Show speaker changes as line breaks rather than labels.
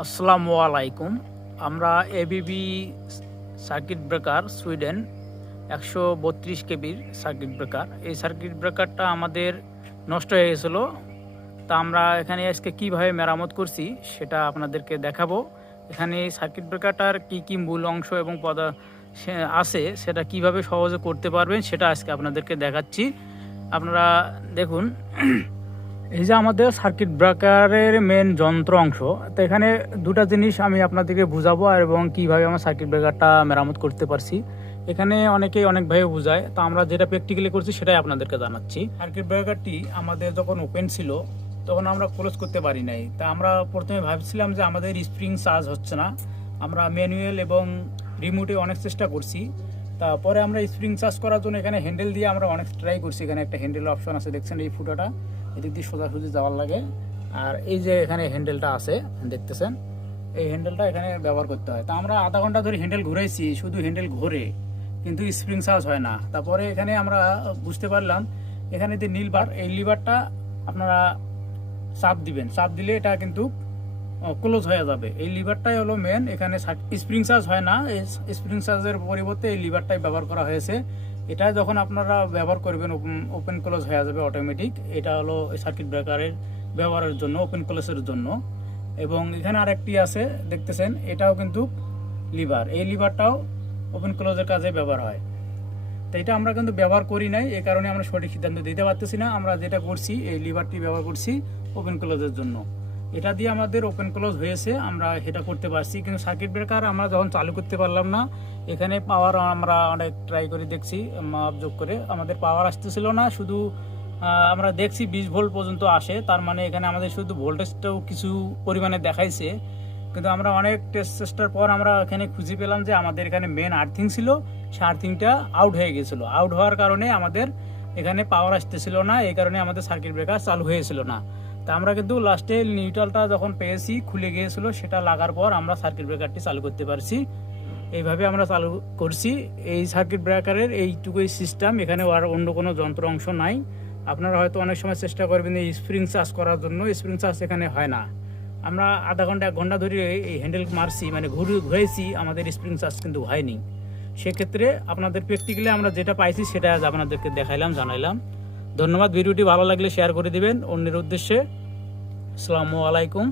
আসসালামু আলাইকুম আমরা এবিবি সার্কিট ব্রেকার সুইডেন, একশো বত্রিশ কেবির সার্কিট ব্রেকার। এই সার্কিট ব্রেকারটা আমাদের নষ্ট হয়ে গেছিল। তা আমরা এখানে আজকে কীভাবে মেরামত করছি সেটা আপনাদেরকে দেখাবো। এখানে সার্কিট ব্রেকারটার কি কি মূল অংশ এবং পদা আছে সেটা কীভাবে সহজে করতে পারবেন সেটা আজকে আপনাদেরকে দেখাচ্ছি। আপনারা দেখুন এই যে আমাদের সার্কিট ব্রেকারের মেন যন্ত্র অংশ, তো এখানে দুটা জিনিস আমি আপনাদেরকে বুঝাবো আর এবং কীভাবে আমার সার্কিট ব্রেকারটা মেরামত করতে পারছি। এখানে অনেকেই অনেকভাবে বোঝায়, তো আমরা যেটা প্র্যাকটিক্যালি করছি সেটাই আপনাদেরকে জানাচ্ছি। সার্কিট ব্রেকারটি আমাদের যখন ওপেন ছিল, তখন আমরা ক্লোজ করতে পারি নাই। তা আমরা প্রথমে ভাবছিলাম যে আমাদের স্প্রিং চার্জ হচ্ছে না। আমরা ম্যানুয়াল এবং রিমোটে অনেক চেষ্টা করছি। তারপরে আমরা স্প্রিং চার্জ করার জন্য এখানে হ্যান্ডেল দিয়ে আমরা অনেক ট্রাই করছি। এখানে একটা হ্যান্ডেল অপশন আছে, দেখছেন এই ফুটোটা এদিক দিয়ে সোজাসুজি যাওয়ার লাগে। আর এই যে এখানে হ্যান্ডেলটা আছে, দেখতেছেন? এই হ্যান্ডেলটা এখানে ব্যবহার করতে হয়। তা আমরা আধা ঘণ্টা ধরে হ্যান্ডেল ঘুরাইছি, শুধু হ্যান্ডেল ঘোরে, কিন্তু স্প্রিং চার্জ হয় না। তারপরে এখানে আমরা বুঝতে পারলাম, এখানে যে নীল বার এই লিভারটা আপনারা চাপ দিবেন। চাপ দিলে এটা কিন্তু ক্লোজ হয়ে যাবে। এই লিভারটাই হলো মেন এখানে স্প্রিং চার্জ হয় না। স্প্রিং চার্জের পরিবর্তে এই লিভারটাই ব্যবহার করা হয়েছে। এটা যখন আপনারা ব্যবহার করবেন ওপেন ক্লোজ হয়ে যাবে অটোমেটিক এটা হলো সার্কিট ব্রেকারের ব্যবহারের জন্য ওপেন ক্লোজের জন্য। এবং এখানে আরেকটি আছে, দেখতেছেন, এটাও কিন্তু লিভার এই লিভারটাও ওপেন ক্লোজের কাজে ব্যবহার হয়। তো এটা আমরা কিন্তু ব্যবহার করি নাই এই কারণে আমরা সঠিক সিদ্ধান্ত দিতে পারতেছি না। আমরা যেটা করছি, এই লিভারটি ব্যবহার করছি ওপেন ক্লোজের জন্য। এটা দিয়ে আমাদের ওপেন ক্লোজ হয়েছে, আমরা সেটা করতে পারছি। কিন্তু সার্কিট ব্রেকার আমরা যখন চালু করতে পারলাম না, এখানে পাওয়ার আমরা অনেক ট্রাই করে দেখছি মাপ যোগ করে। আমাদের পাওয়ার আসতেছিল না, শুধু আমরা দেখছি বিশ ভোল্ট পর্যন্ত আসে, তার মানে এখানে আমাদের শুধু ভোল্টেজটাও কিছু পরিমাণে দেখাইছে। কিন্তু আমরা অনেক টেস্ট চেষ্টার পর আমরা এখানে খুঁজে পেলাম যে আমাদের এখানে মেন আর্থিং ছিল সে আর্থিংটা আউট হয়ে গেছিল। আউট হওয়ার কারণে আমাদের এখানে পাওয়ার আসতেছিল না, এই কারণে আমাদের সার্কিট ব্রেকার চালু হয়েছিল না। তা আমরা কিন্তু লাস্টে নিউট্রালটা যখন পেয়েছি, খুলে গিয়েছিল, সেটা লাগার পর আমরা সার্কিট ব্রেকারটি চালু করতে পারছি। এইভাবে আমরা চালু করছি। এই সার্কিট ব্রেকারের এইটুকুই সিস্টেম এখানে আর অন্য কোনো যন্ত্র অংশ নাই। আপনারা হয়তো অনেক সময় চেষ্টা করবেন এই স্প্রিং চার্জ করার জন্য। স্প্রিং চার্জ এখানে হয় না। আমরা আধা ঘণ্টা, এক ঘণ্টা ধরে এই হ্যান্ডেল মারছি মানে ঘুরে ঘুরেছি, আমাদের স্প্রিং চার্জ কিন্তু হয়নি। সেক্ষেত্রে আপনাদের প্র্যাকটিক্যালি আমরা যেটা পাইছি, সেটা আজ আপনাদেরকে দেখাইলাম, জানাইলাম। ধন্যবাদ ভিডিওটি ভালো লাগলে শেয়ার করে দিবেন। অন্যের উদ্দেশ্যে আসসালামু আলাইকুম।